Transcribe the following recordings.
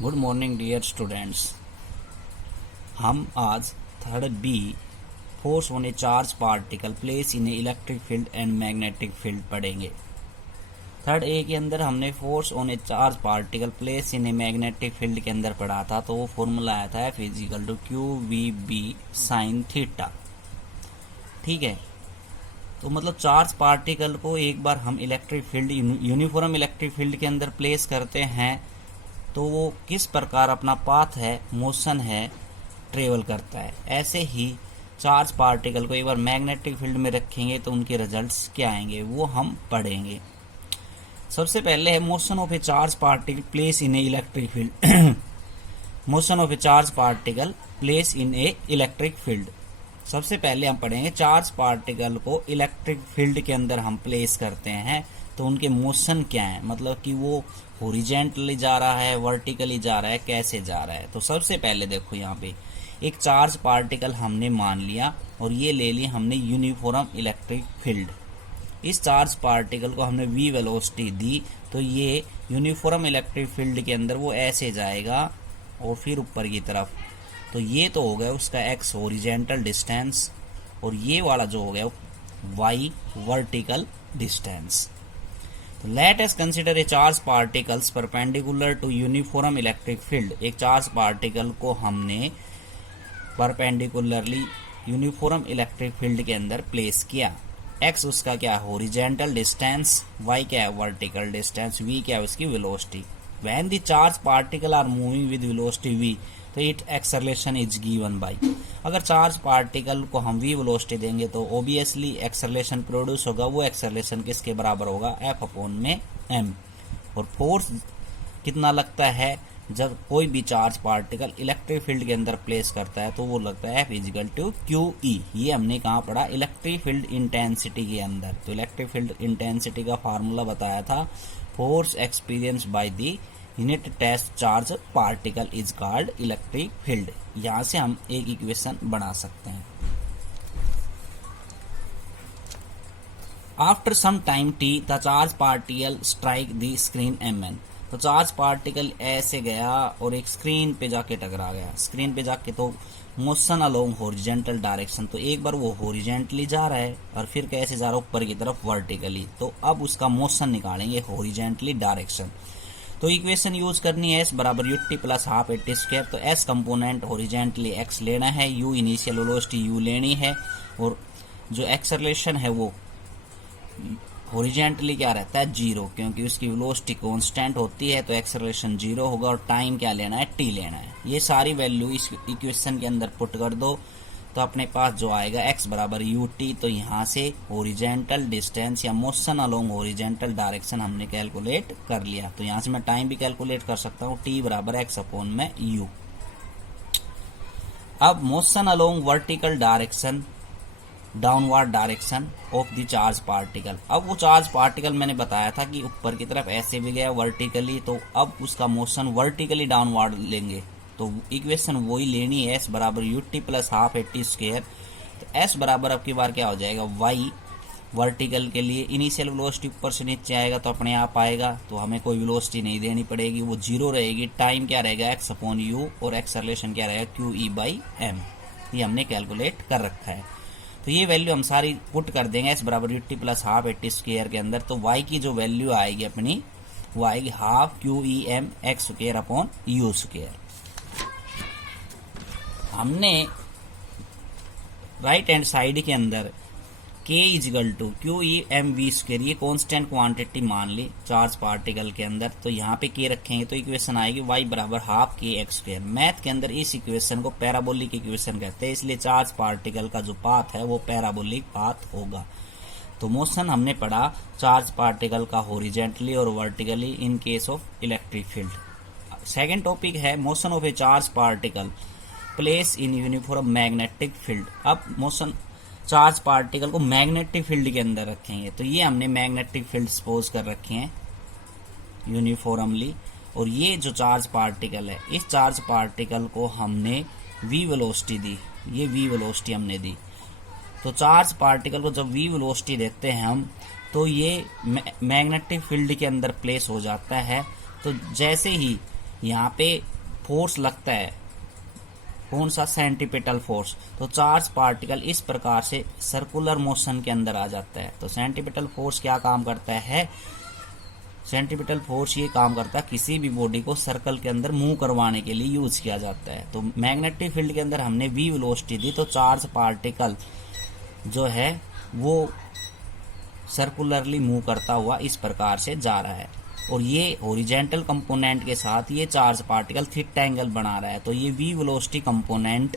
Good morning dear students. हम आज third B force on a charge particle place in a electric field and magnetic field पढ़ेंगे। Third A के अंदर हमने force on a charge particle place in a magnetic field के अंदर पढ़ा था, तो वो फॉर्मूला आया था F equal to q we B sine theta. ठीक है, तो मतलब चार्ज पार्टिकल को एक बार हम electric field uniform electric field के अंदर प्लेस करते हैं तो वो किस प्रकार अपना पाथ है, मोशन है, ट्रेवल करता है। ऐसे ही चार्ज पार्टिकल को एक बार मैग्नेटिक फील्ड में रखेंगे तो उनके रिजल्ट्स क्या आएंगे वो हम पढ़ेंगे। सबसे पहले है motion of a charge particle place in a electric field. Motion of a charge particle place in a electric field. सबसे पहले हम पढ़ेंगे चार्ज पार्टिकल को इलेक्ट्रिक फील्ड के अंदर हम प्लेस करते हैं तो उनके मोशन क्या है, मतलब कि वो हॉरिजॉन्टली जा रहा है, वर्टिकली जा रहा है, कैसे जा रहा है। तो सबसे पहले देखो यहाँ पे एक चार्ज पार्टिकल हमने मान लिया और ये ले लिया हमने यूनिफॉर्म इलेक्ट्रिक फील्ड। इस चार्ज पार्टिकल को हमने v वेलोसिटी दी तो ये यूनिफॉर्म इलेक्ट्रिक फील्ड के अंदर वो ऐसे जाएगा और फिर ऊपर की तरफ। तो ये तो हो गया उसका x हॉरिजॉन्टल डिस्टेंस और ये वाला जो हो गया y वर्टिकल डिस्टेंस। तो let us consider a charge particles perpendicular to uniform electric field. एक चार्ज पार्टिकल को हमने परपेंडिकुलरली यूनिफॉर्म इलेक्ट्रिक फील्ड के अंदर प्लेस किया। x उसका क्या है, हॉरिजॉन्टल डिस्टेंस, y क्या है, वर्टिकल डिस्टेंस, v क्या है उसकी velocity. When the charge particle are moving with velocity v तो it acceleration is given by. अगर चार्ज पार्टिकल को हम v वेलोसिटी देंगे तो ऑब्वियसली एक्सेलरेशन प्रोड्यूस होगा। वो एक्सेलरेशन किसके बराबर होगा, F अपॉन में m। और फोर्स कितना लगता है जब कोई भी चार्ज पार्टिकल इलेक्ट्रिक फील्ड के अंदर प्लेस करता है, तो वो लगता है F equal to q E. ये हमने कहाँ पढ़ा, इलेक्ट्रिक फील्ड इंटेंसिटी के अंदर। तो इलेक्ट्रिक फील्ड इंटेंसिटी का फार्मूला बताया था, force experience by the unit test charge particle is called electric field. यहां से हम एक इक्वेशन बना सकते हैं। After some time t the charge particle strike the screen mn। तो चार्ज पार्टिकल ऐसे गया और एक स्क्रीन पे जाके टकरा गया। स्क्रीन पे जाके तो मोशन अलोंग हॉरिजॉन्टल डायरेक्शन, तो एक बार वो हॉरिजॉन्टली जा रहा है और फिर कैसे जा रहा है, ऊपर की तरफ वर्टिकली। तो अब उसका मोशन निकालेंगे हॉरिजॉन्टली डायरेक्शन। तो इक्वेशन यूज करनी है, s बराबर ut plus half eighty square. तो s कंपोनेंट हॉरिजॉन्टली x लेना है, u इनिशियल वेलोसिटी u लेनी है और जो एक्सेलरेशन है वो हॉरिजॉन्टली क्या रहता है, 0, क्योंकि उसकी वेलोसिटी कांस्टेंट होती है तो एक्सेलरेशन 0 होगा। और टाइम क्या लेना है, t लेना है। ये सारी वैल्यू इस इक्वेशन के अंदर पुट कर दो तो अपने पास जो आएगा x बराबर ut। तो यहाँ से हॉरिजॉन्टल डिस्टेंस या मोशन अलोंग हॉरिजॉन्टल डायरेक्शन हमने कैलकुलेट कर लिया। तो यहाँ से मैं टाइम भी कैलकुलेट कर सकता हूँ, t बराबर x अपॉन में u। अब motion along vertical direction, downward direction of the charge particle. अब वो चार्ज पार्टिकल मैंने बताया था कि ऊपर की तरफ ऐसे भी गया वर्टिकली, तो अब उसका मोशन वर्टिकली डाउनवर्ड लेंगे। तो इक्वेशन वही लेनी है, s बराबर ut plus half eighty square. तो s बराबर अब की बार क्या हो जाएगा, y वर्टिकल के लिए इनिशियल वेलोसिटी ऊपर से नीचे आएगा तो अपने आप आएगा, तो हमें कोई वेलोसिटी नहीं देनी पड़ेगी, वो 0 रहेगी। टाइम क्या रहेगा, x अपॉन u और एक्सेलरेशन क्या रहेगा, क्यू ई बाई एम। ये हमने कैलकुलेट कर रखा है। तो ये वैल्यू हम सारी पुट कर देंगे s बराबर ut plus half eighty square के अंदर। तो y की जो वैल्यू आएगी अपनी, वो आएगी half q E m x square upon u square. हमने राइट हैंड साइड के अंदर k equal to q E m v square ये कांस्टेंट क्वांटिटी मान ली चार्ज पार्टिकल के अंदर। तो यहाँ पे k रखेंगे तो इक्वेशन आएगी y बराबर हाफ के एक्स स्क्वायर। मैथ के अंदर इस इक्वेशन को पैराबोलिक इक्वेशन कहते हैं, इसलिए चार्ज पार्टिकल का जो पाथ है वो पैराबोलिक पाथ होगा। तो मोशन हमने पढ़ा चार्ज पार्टिकल का हॉरिजॉन्टली और vertically in case of electric field. Second topic है motion of a charge particle place in uniform magnetic field. अब मोशन चार्ज पार्टिकल को मैग्नेटिक फील्ड के अंदर रखेंगे। तो ये हमने मैग्नेटिक फील्ड सपोज कर रखे हैं यूनिफॉर्मली, और ये जो चार्ज पार्टिकल है, इस चार्ज पार्टिकल को हमने v वेलोसिटी दी, ये v वेलोसिटी हमने दी। तो चार्ज पार्टिकल को जब v वेलोसिटी देते हैं हम, तो ये मैग्नेटिक फील्ड के अंदर प्लेस हो जाता है। तो जैसे ही यहाँ पे फोर्स लगता है, कौन सा, सेंट्रीपिटल फोर्स। तो चार्ज पार्टिकल इस प्रकार से सर्कुलर मोशन के अंदर आ जाता है। तो सेंट्रीपिटल फोर्स क्या काम करता है, सेंट्रीपिटल फोर्स ये काम करता है किसी भी बॉडी को सर्कल के अंदर मूव करवाने के लिए यूज किया जाता है। तो मैग्नेटिक फील्ड के अंदर हमने v वेलोसिटी दी, तो चार्ज पार्टिकल जो है वो सर्कुलरली मूव करता हुआ इस प्रकार से जा रहा है, और ये हॉरिजॉन्टल कंपोनेंट के साथ ये चार्ज पार्टिकल थीटा एंगल बना रहा है। तो ये v वेलोसिटी कंपोनेंट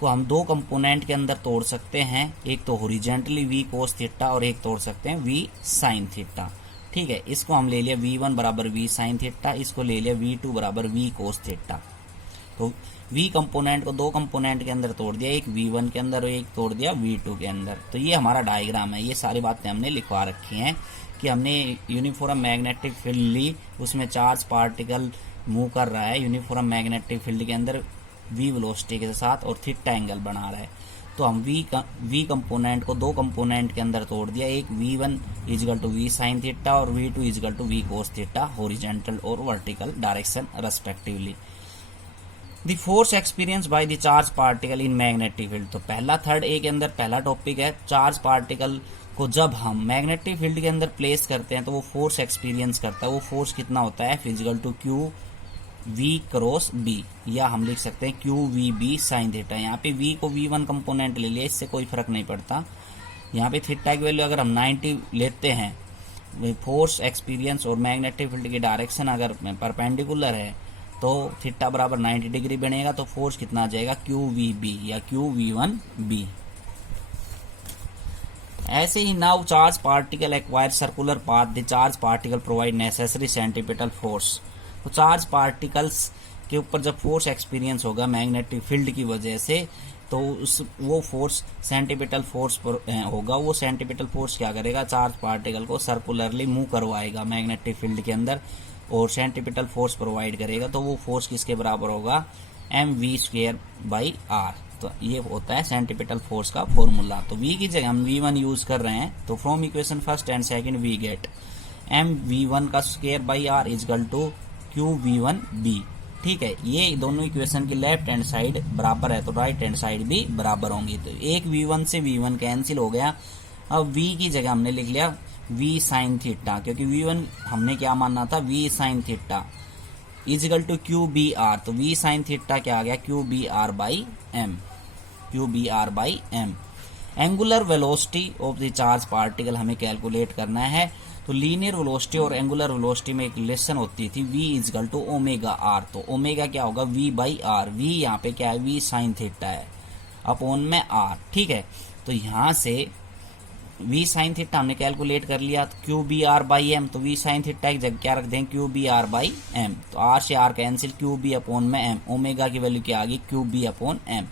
को हम दो कंपोनेंट के अंदर तोड़ सकते हैं, एक तो हॉरिजॉन्टली v cos थीटा और एक तोड़ सकते हैं v sin थीटा। ठीक है, इसको हम ले लिया v1 बराबर v sin थीटा, इसको ले लिया v2 बराबर v cos थीटा। तो v कंपोनेंट को दो कंपोनेंट के अंदर तोड़ दिया, एक v1 के अंदर और एक तोड़ दिया v2 के अंदर। तो ये हमारा डायग्राम है, ये सारी बातें हमने लिखवा रखी हैं कि हमने यूनिफॉर्म मैग्नेटिक फील्ड ली, उसमें चार्ज पार्टिकल मूव कर रहा है यूनिफॉर्म मैग्नेटिक फील्ड के अंदर v वेलोसिटी के साथ और थीटा एंगल बना रहा है। तो हम v कंपोनेंट को दो कंपोनेंट के अंदर तोड़ दिया, एक v1 is equal to v sin theta और v2 is equal to v cos theta, horizontal और vertical direction respectively. The force experience by the charge particle in magnetic field. तो पहला थर्ड ए के अंदर पहला टॉपिक है, चार्ज पार्टिकल को जब हम मैग्नेटिक फील्ड के अंदर प्लेस करते हैं तो वो फोर्स एक्सपीरियंस करता है। वो फोर्स कितना होता है, equal to q v cross b, या हम लिख सकते हैं q we B sine theta. यहाँ पे v को v1 कंपोनेंट ले लिया, इससे कोई फर्क नहीं पड़ता। यहाँ पे थीटा की वैल्यू अगर हम 90 लेते हैं, फोर्स एक्सपीरियंस और मैग्नेटिक फील्ड की डायरेक्शन अगर परपेंडिकुलर है तो थीटा बराबर 90 डिग्री बनेगा। तो फोर्स कितना आ जाएगा, क्यू वी बी या क्यू v1 b। ऐसे ही now charge particle acquire circular path, the charge particle provide necessary centripetal force. तो चार्ज पार्टिकल्स के ऊपर जब फोर्स एक्सपीरियंस होगा मैग्नेटिक फील्ड की वजह से, तो वो फोर्स सेंट्रीपिटल फोर्स पर होगा। वो सेंट्रीपिटल फोर्स क्या करेगा, चार्ज पार्टिकल को सर्कुलरली मूव करवाएगा मैग्नेटिक फील्ड के अंदर और सेंट्रीपिटल फोर्स प्रोवाइड करेगा। तो वो फोर्स किसके बराबर होगा, mv²/r। तो ये होता है सेंट्रीपिटल फोर्स का फॉर्मूला। तो v की जगह हम v1 यूज कर रहे हैं, तो from equation first and second we get mv1² equal to qv1b। ठीक है, ये दोनों इक्वेशन की लेफ्ट हैंड साइड बराबर है तो राइट हैंड साइड भी बराबर होंगी। तो एक v1 से v1 कैंसिल हो गया। अब v की जगह हमने लिख लिया v sin थीटा, क्योंकि v1 हमने क्या मानना था, v sin theta equal to qbr। तो v sin थीटा क्या आ गया, qbr/m, qbr/m। Angular velocity of the charge particle हमें कैलकुलेट करना है। तो लीनियर वेलोसिटी और एंगुलर वेलोसिटी में एक रिलेशन होती थी v equal to omega r। तो ओमेगा क्या होगा, v/r। v यहाँ पे क्या है, v sin थीटा है अपॉन में r। ठीक है, तो यहाँ से v sin थीटा हमने कैलकुलेट कर लिया, तो qbr/m। तो v sin थीटा की जगह क्या रख दें, qbr/m। तो r से r कैंसिल, qb अपॉन में m। ओमेगा की वैल्यू क्या आ गई, qb अपॉन m।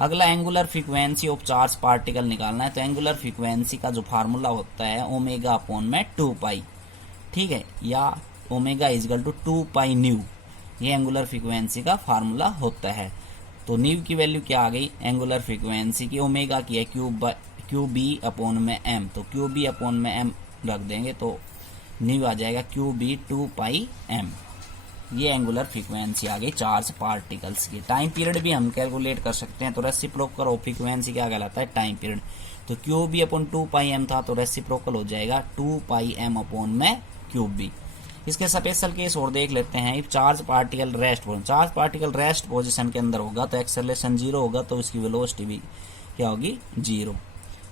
अगला angular frequency of charge particle निकालना है। तो एंगुलर फ्रीक्वेंसी का जो फार्मूला होता है ओमेगा अपॉन में 2π। ठीक है, या ओमेगा इजगल टू 2π न्यू, ये एंगुलर फ्रीक्वेंसी का फार्मूला होता है। तो न्यू की वैल्यू क्या आ गई, एंगुलर फ्रीक्वेंसी की, ओमेगा की है QB अपॉन में m। तो QB अपॉन में m रख देंगे तो न्यू आ जाएगा QB 2πm। ये एंगुलर फ्रीक्वेंसी आ गई चार्ज पार्टिकल्स की। टाइम पीरियड भी हम कैलकुलेट कर सकते हैं। तो रेसिप्रोकल ऑफ फ्रीक्वेंसी क्या कहलाता है, टाइम पीरियड। तो QB अपॉन 2πm था, तो रेसिप्रोकल हो जाएगा 2πm अपॉन में QB। इसके स्पेशल केस और देख लेते हैं। Charge particle rest position, charge particle rest position के अंदर होगा तो एक्सेलरेशन 0 होगा, तो इसकी वेलोसिटी भी क्या होगी, 0।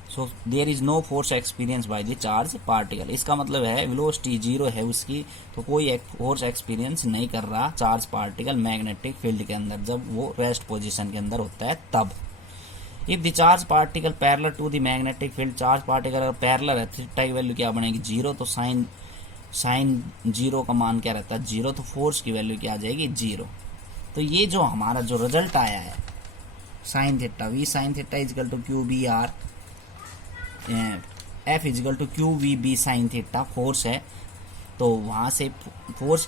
So there is no force experience by the charge particle. इसका मतलब है वेलोसिटी 0 है उसकी, तो कोई फोर्स एक्सपीरियंस नहीं कर रहा चार्ज पार्टिकल मैग्नेटिक फील्ड के अंदर, जब वो रेस्ट पोजीशन के अंदर होता है तब। If the charge particle parallel to the magnetic field, charge particle अगर पैरेलल है, थीटा की वैल्यू क्या बनेगी, 0। तो साइन 0 का मान क्या रहता है, 0। तो फोर्स की वैल्यू क्या आ जाएगी, 0। तो ये जो हमारा जो रिजल्ट आया है sine theta, v sine theta equal to QBR, F equal to QVB sine theta force है। तो वहां से force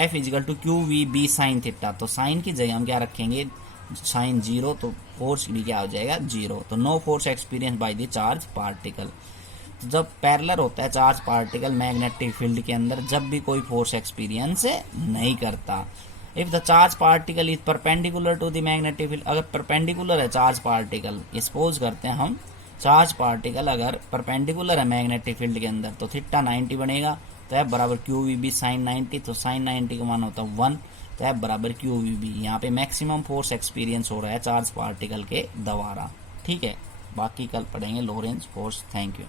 F equal to QVB sine theta, तो साइन की जगह हम क्या रखेंगे, साइन 0। तो फोर्स भी क्या हो जाएगा, 0। तो no force experience by the charge particle. तो जब पैरेलल होता है चार्ज पार्टिकल मैग्नेटिक फील्ड के अंदर, जब भी कोई फोर्स एक्सपीरियंस नहीं करता। If the charge particle is perpendicular to the magnetic field, अगर परपेंडिकुलर है चार्ज पार्टिकल, सपोज करते हैं हम चार्ज पार्टिकल अगर परपेंडिकुलर है मैग्नेटिक फील्ड के अंदर, तो थीटा 90 बनेगा, तो F बराबर QVB साइन 90, तो साइन 90 का मान होता है 1, तो F बराबर QVB। यहाँ पे मैक्सिमम फोर्स एक्सपीरियंस हो रहा है चार्ज पार्टिकल के द्वारा। ठीक है, बाकी कल पढ़ेंगे लोरेंज फोर्स। Thank you.